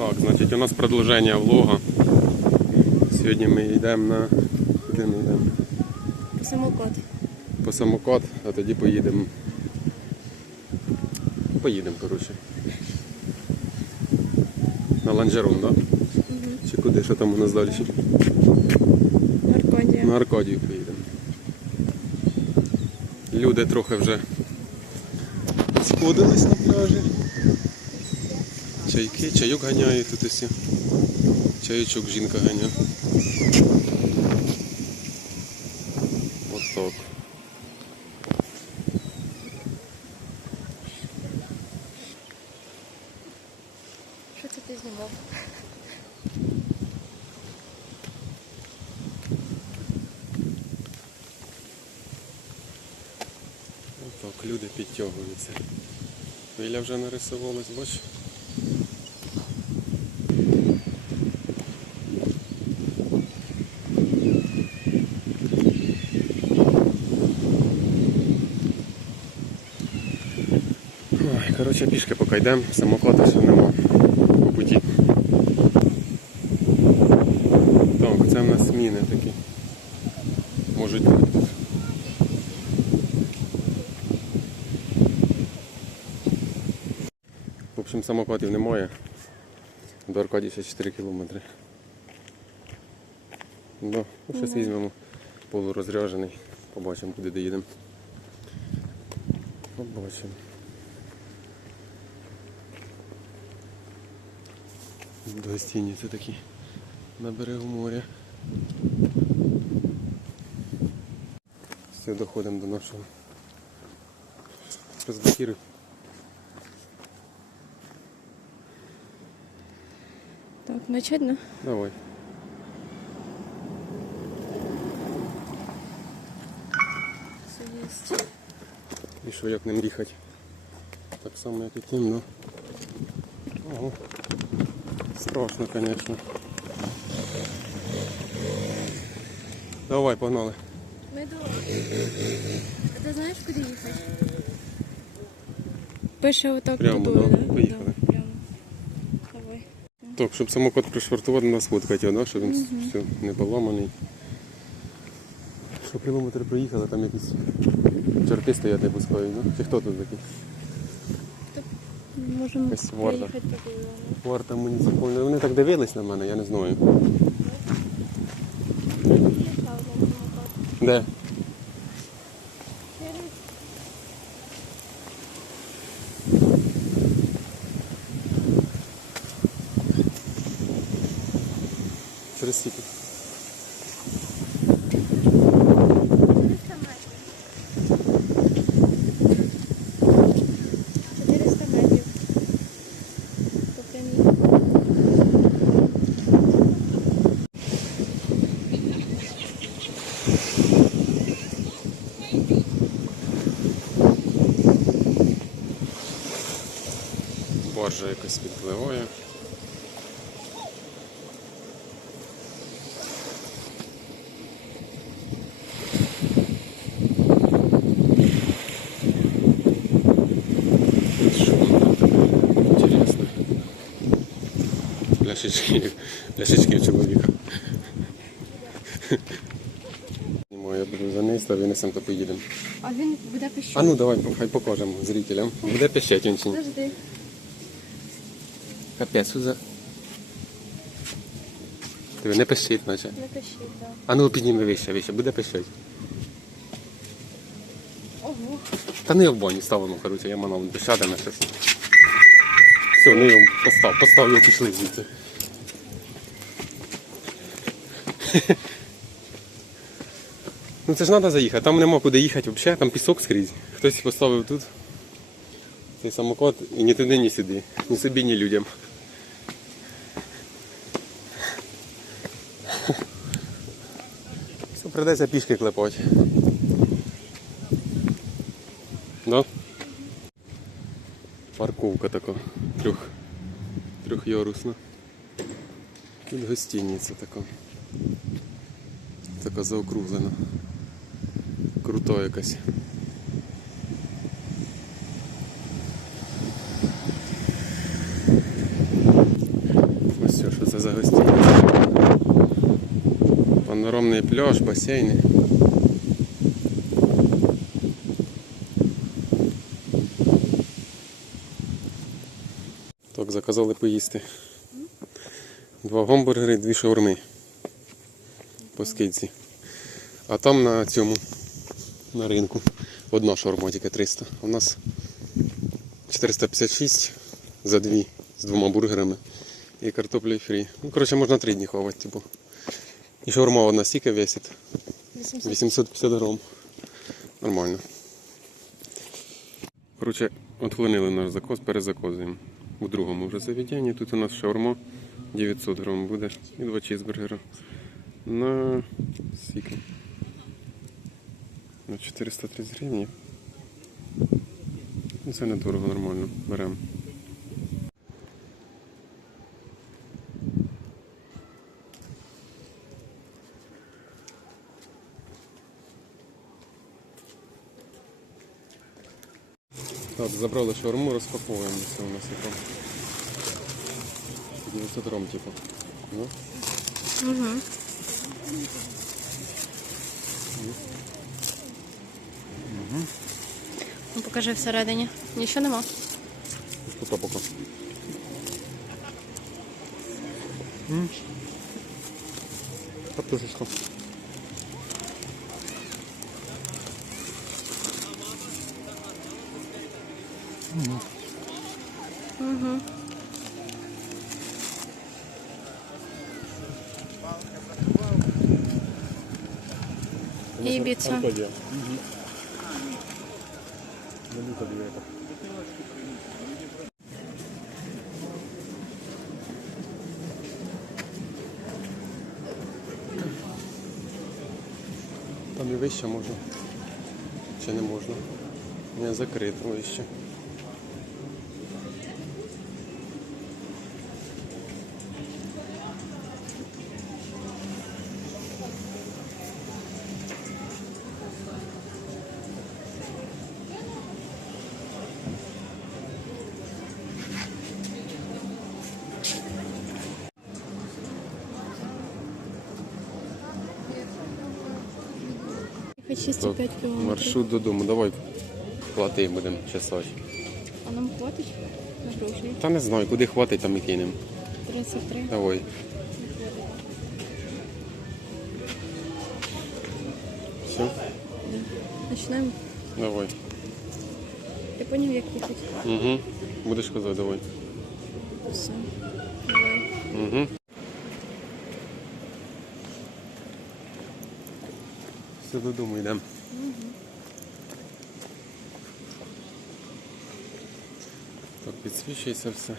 Так, значить, у нас продовження влога. Сьогодні ми йдемо на. Куди ми йдемо? Самокат. По самокат, а тоді поїдемо. Поїдемо, коротше. На ланжерон, так? Да? Чи куди, що там у нас далі? Аркадія. На Аркадію поїдемо. Люди трохи вже сходились на пляжі. Чайки, чайок ганяють тут усі. Чаючок жінка ганяє. От так. Що це ти знімав? От так, люди підтягуються. Віля вже нарисувалась, бач. Коротше, пішки поки йдемо, самоката ще нема по путі. Так, це в нас зміни такі. Можуть бути. В общем, самокатів немає. До Аркадії ще 4 кілометри. Да. Ну, щось візьмемо полурозряжений. Побачимо, куди доїдемо. Побачимо. Гостиниці такі на берегу моря. Все, доходимо до нашого розблокіру. Так, начать, Давай. Все є. І що як ним їхати? Так само, як і тим, ну. Ого. Страшно, звісно. Давай, погнали. Ми до... А ти знаєш, куди їхати? Пише отак Прямо, туди, да? да? Поїхали. Да, прямо. Давай. Так, щоб самокат пришвартувати, нас фоткати його, да? щоб він все не поламаний. Що кілометр проїхали, там якісь чорти стоять не пускають, да? Чи хто тут такий? Можемо Якась варта. Варта муніципальна. Вони так дивились на мене, я не знаю. Де? Баржа якось підпливає. Що воно таке інтересне? Пляшечки, пляшечки в чоловіка. Я буду за нею, винесемо та поїдемо. А він буде пищати. А ну давай, хай покажемо зрителям. Буде пищать він чи ні? Подожди. Капець, за... Диви, не пищить, наче. Не пищить, так. А ну підніми вище, вище, буде пищать. Ого. Та не в баню ставимо, коротше, я манав пищати на щось. Все, не його постав, постав його пішли звідси. Ну це ж треба заїхати, там нема куди їхати взагалі, там пісок скрізь. Хтось поставив тут цей самокат і ні туди, ні сюди. Ні собі, ні людям. Все, пішки клепати. Да? Парковка така, трьох, трьохярусна. Тут гостиниця така. Така заокруглена. Крута якась. Ось що це за гостиниця. Панорамний пляж, басейни. Так, заказали поїсти. Два гамбургери, дві шаурми. По скидці. А там на цьому, на ринку, одна шаурма тільки 300. У нас 456 за дві з двома бургерами і картоплею фрі. Ну, коротше, можна три дні ховати, типу. І шаурма одна стільки весить. 800. 850 грам. Нормально. Коротше, отклонили наш заказ, перезаказуємо. У другому вже заведенні. Тут у нас шаурма 900 грам буде і два чизбургера. На скільки? На 430 гривень. Це недорого, нормально. Беремо. забрали шаурму, розпаковуємо все у нас яка. 900 грам, типу. Ну, Угу. Ну, покажи всередині. Нічого нема. пока пока. Картошечка. І Там і вище можна. Чи не можна? Не закрито вище. 65 кілометрів. маршрут додому, давай плати будемо чесати. А нам хватить на грошей? Та не знаю, куди хватить, там і кинемо. 33. Давай. Все, Почнемо. давай. Я поняв, як їхати. Угу. Будеш казати, давай. Все. Давай. Угу. Все додому йдемо. Так, підсвічується все.